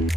So,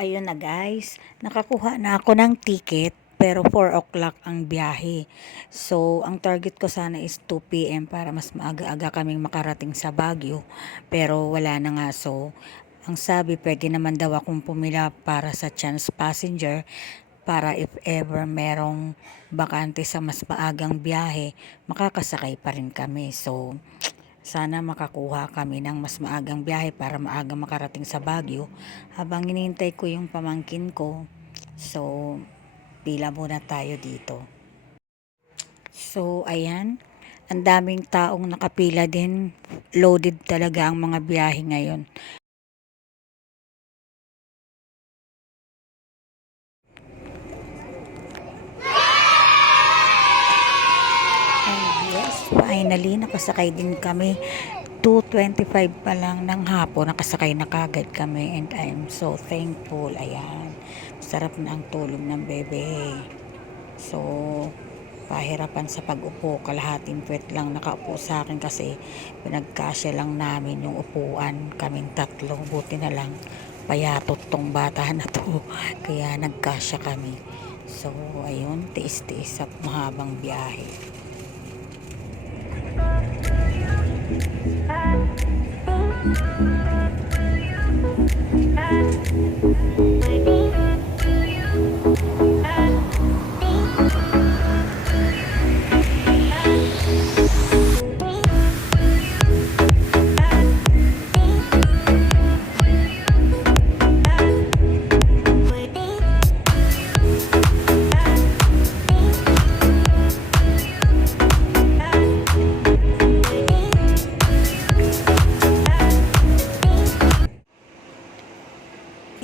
ayun na guys, nakakuha na ako ng ticket pero 4 o'clock ang biyahe. So, ang target ko sana is 2 p.m. para mas maaga-aga kaming makarating sa Baguio. Pero wala na nga. So, ang sabi, pwede naman daw akong pumila para sa chance passenger para if ever merong bakante sa mas maagang biyahe, makakasakay pa rin kami. So, sana makakuha kami ng mas maagang biyahe para maaga makarating sa Baguio habang hinihintay ko yung pamangkin ko. So, pila muna tayo dito. So, ayan. Ang daming taong nakapila din. Loaded talaga ang mga biyahe ngayon. And yes, finally, nakasakay din kami. 2:25 pa lang ng hapon, nakasakay na kagad kami and I'm so thankful. Ayan, sarap na ang tulog ng bebe. So, pahirapan sa pag-upo, kalahating puwet lang nakaupo sa akin kasi pinagkasya lang namin yung upuan, kaming tatlo. Buti na lang payatot tong bata na to kaya nagkasya kami. So, ayun, tiis-tiis sa mahabang biyahe.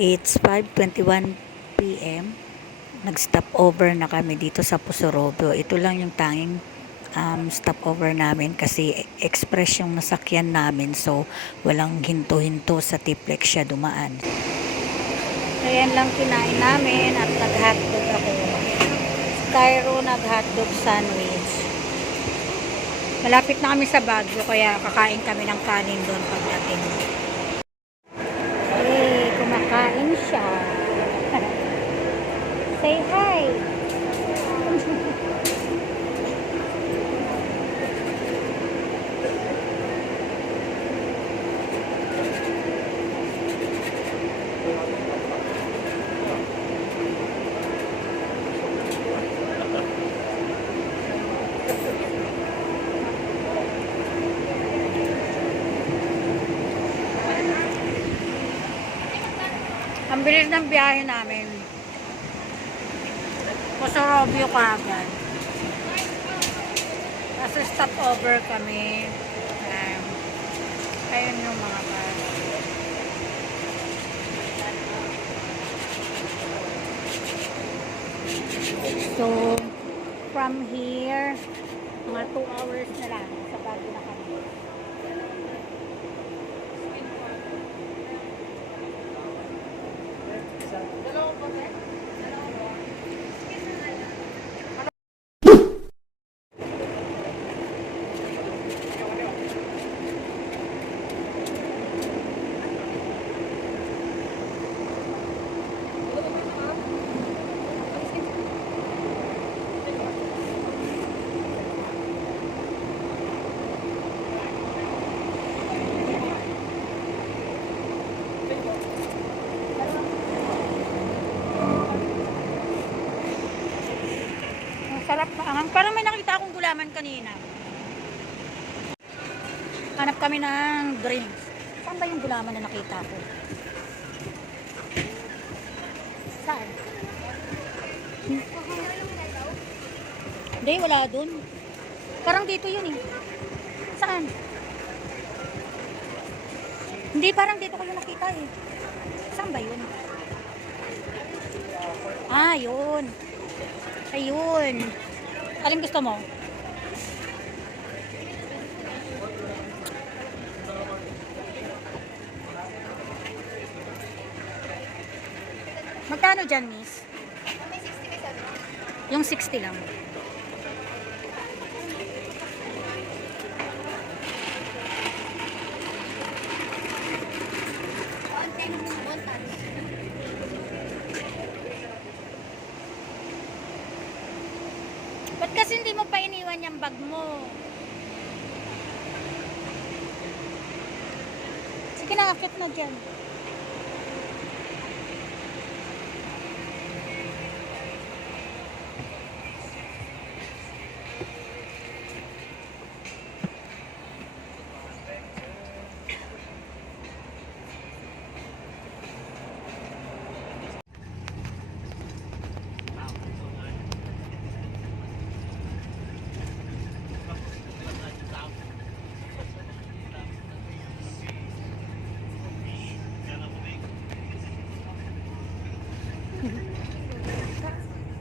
It's 5:21 p.m. Nag-stop over na kami dito sa Pusorobio. Ito lang yung tanging stop over namin kasi express yung nasakyan namin. So, walang hinto-hinto sa Tiplex siya dumaan. Ayan lang kinain namin at nag-hotdog ako. Cairo nag-hotdog sandwich. Malapit na kami sa Baguio kaya kakain kami ng kanin doon pagdating. Kumakain siya. Say hi. Ang bilis ng biyahe namin. Pusorobio kagad. Kasi stop over kami. Ayun yung mga bus. So, from here, mga 2 hours na lang sa Baguio na kami. Sarap pa. Parang may nakita akong gulaman kanina. Hanap kami ng drinks. Saan ba yung gulaman na nakita ko? Saan? Hindi, wala dun. Parang dito yun eh. Saan? Hindi, parang dito ko yung nakita eh. Saan ba yun? Ah, yun. Ayun. Alin gusto mo? Magkano dyan, miss? Yung 60 lang. Ba't kasi hindi mo pa iniwan yung bag mo? Sige na, akit na dyan.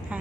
Ha?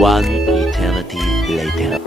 One eternity later.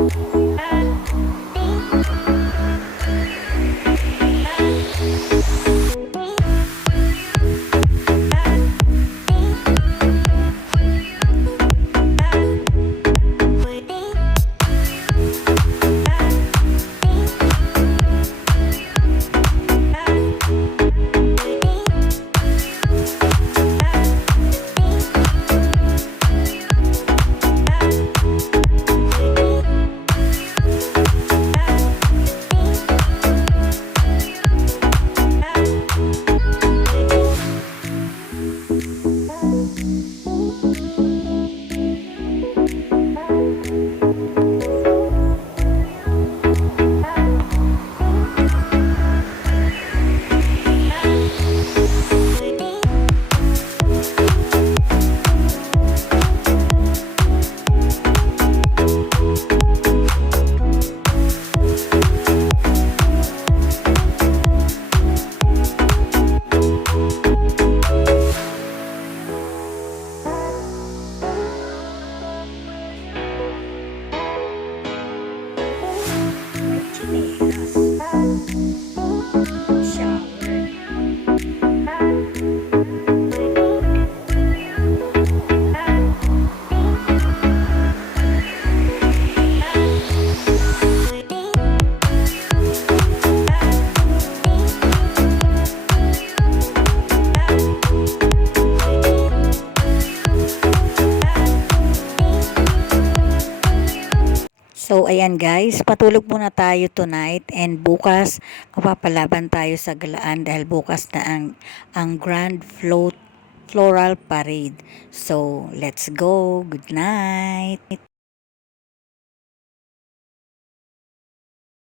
So, ayan guys, patulog muna tayo tonight and bukas mapapalaban tayo sa galaan dahil bukas na ang Grand Floral Parade. So, let's go. Good night.